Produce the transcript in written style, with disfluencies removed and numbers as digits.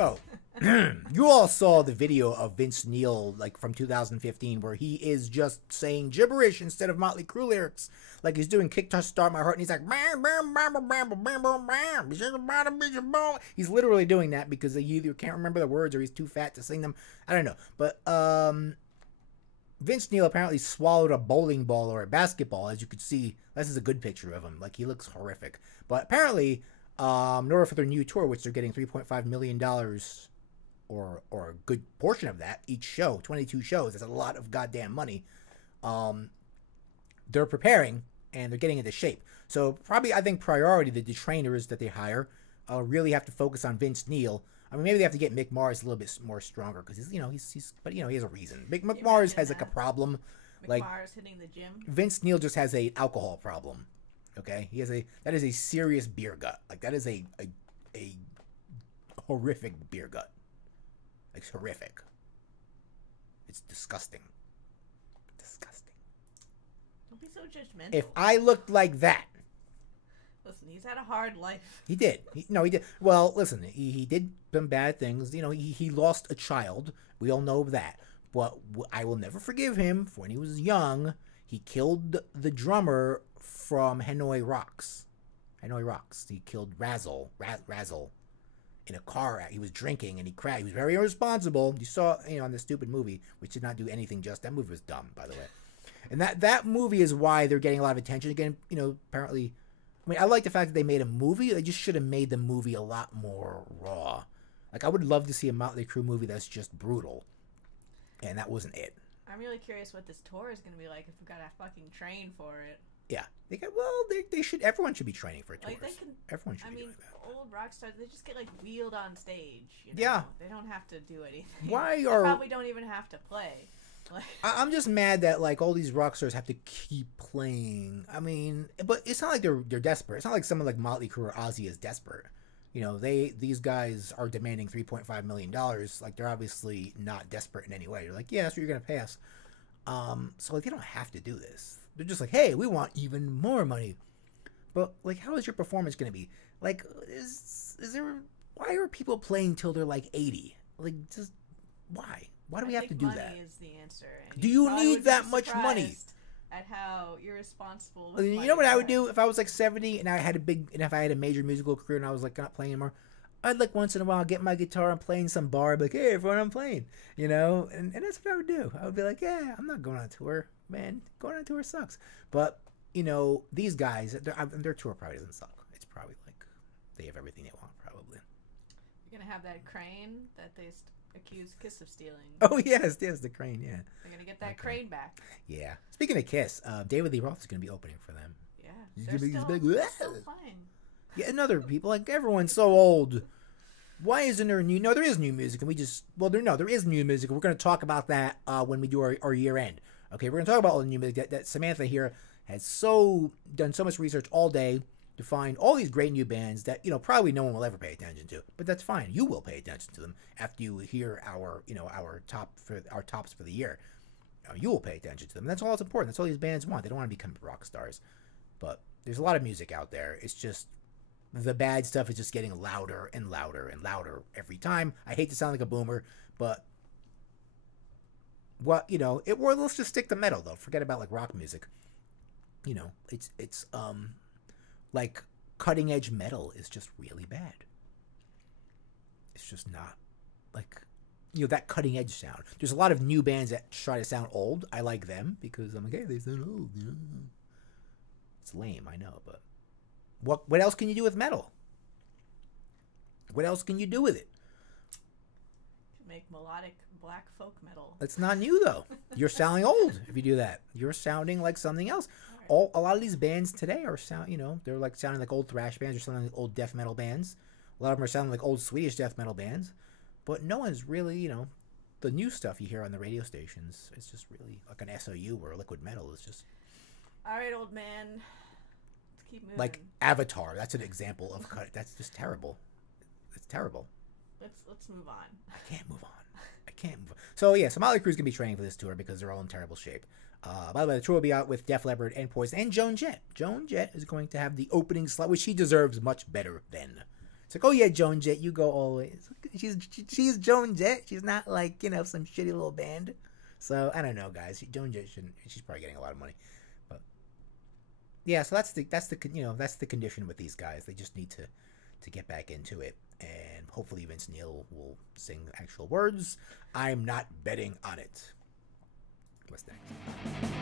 So, you all saw the video of Vince Neil, like from 2015, where he is just saying gibberish instead of Motley Crue lyrics. Like he's doing Kick Touch Start My Heart, and he's like, bam, bam, bam, bam, bam, bam, bam, bam. He's literally doing that because he either can't remember the words or he's too fat to sing them. I don't know. But Vince Neil apparently swallowed a bowling ball or a basketball, as you could see. This is a good picture of him. Like, he looks horrific. But apparently, in order for their new tour, which they're getting $3.5 million, or a good portion of that, each show, 22 shows, that's a lot of goddamn money, they're preparing, and they're getting into shape. So, probably, I think, priority, the trainers that they hire, really have to focus on Vince Neil. I mean, maybe they have to get Mick Mars a little bit more stronger because but he has a reason. Mick Mars has like a problem. Mick Mars hitting the gym. Vince Neil just has a alcohol problem. Okay, that is a serious beer gut. Like that is a horrific beer gut. It's horrific. It's disgusting. Disgusting. Don't be so judgmental. If I looked like that. Listen, he's had a hard life. He did. He did. Well, listen, he did some bad things. You know, he lost a child. We all know that. But I will never forgive him for when he was young. He killed the drummer from Hanoi Rocks. Hanoi Rocks. He killed Razzle in a car. He was drinking and he crashed. He was very irresponsible. You saw, in the stupid movie, which did not do anything just. That movie was dumb, by the way. And that movie is why they're getting a lot of attention. Again, apparently... I mean, I like the fact that they made a movie. They just should have made the movie a lot more raw. Like, I would love to see a Motley Crue movie that's just brutal. And that wasn't it. I'm really curious what this tour is going to be like if we've got to fucking train for it. Yeah. They should. Everyone should be training for tours. Everyone should be doing that. Old rock stars, they just get, wheeled on stage. Yeah. They don't have to do anything. Why they probably don't even have to play. I'm just mad that all these rock stars have to keep playing. I mean, but it's not like they're desperate. It's not like someone like Motley Crue or Ozzy is desperate. These guys are demanding $3.5 million. Like, they're obviously not desperate in any way. They're like, yeah, that's what you're gonna pay us. So they don't have to do this. They're just like, hey, we want even more money. But how is your performance gonna be? Like, is there? Why are people playing till they're 80? Just why? Why do we have to do that? Money is the answer. Do you need that much money? At how irresponsible. You know what I would do if I was 70 and if I had a major musical career and I was not playing anymore? I'd once in a while get my guitar and play in some bar, and be like, hey, everyone, I'm playing, and that's what I would do. I would be like, yeah, I'm not going on tour, man. Going on tour sucks. But these guys, their tour probably doesn't suck. It's probably they have everything they want, probably. You're gonna have that crane that they accused Kiss of stealing. Oh yes, the crane. Yeah, they're gonna get that crane back. Yeah. Speaking of Kiss, David Lee Roth is gonna be opening for them. Yeah, they're still fine. Yeah, and other people, everyone's so old. Why isn't there new? No, there is new music, and there is new music. We're gonna talk about that when we do our year end. Okay, we're gonna talk about all the new music that Samantha here has done so much research all day to find all these great new bands that probably no one will ever pay attention to, but that's fine. You will pay attention to them after you hear our tops for the year. You will pay attention to them. That's all that's important. That's all these bands want. They don't want to become rock stars, but there's a lot of music out there. It's just the bad stuff is just getting louder and louder and louder every time. I hate to sound like a boomer, but let's just stick to metal though. Forget about rock music. It's cutting edge metal is just really bad. It's just not that cutting edge sound. There's a lot of new bands that try to sound old. I like them because I'm hey, they sound old. It's lame, I know, but what else can you do with metal? What else can you do with it? Make melodic black folk metal. That's not new though. You're sounding old if you do that. You're sounding like something else. A lot of these bands today are they're sounding like old thrash bands or sounding like old death metal bands. A lot of them are sounding like old Swedish death metal bands. But no one's really, the new stuff you hear on the radio stations, it's just really like an SOU or liquid metal is just... All right, old man. Let's keep moving. Like Avatar, that's an example of cut. That's just terrible. It's terrible. Let's move on. I can't move on. So Motley Crue's going to be training for this tour because they're all in terrible shape. By the way, the tour will be out with Def Leppard and Poison and Joan Jett. Joan Jett is going to have the opening slot, which she deserves much better than. It's like, oh yeah, Joan Jett, you go always. She's Joan Jett. She's not like, you know, some shitty little band. So I don't know, guys. Joan Jett shouldn't. She's probably getting a lot of money, but yeah. So that's the condition with these guys. They just need to get back into it, and hopefully Vince Neil will sing actual words. I'm not betting on it. What's next?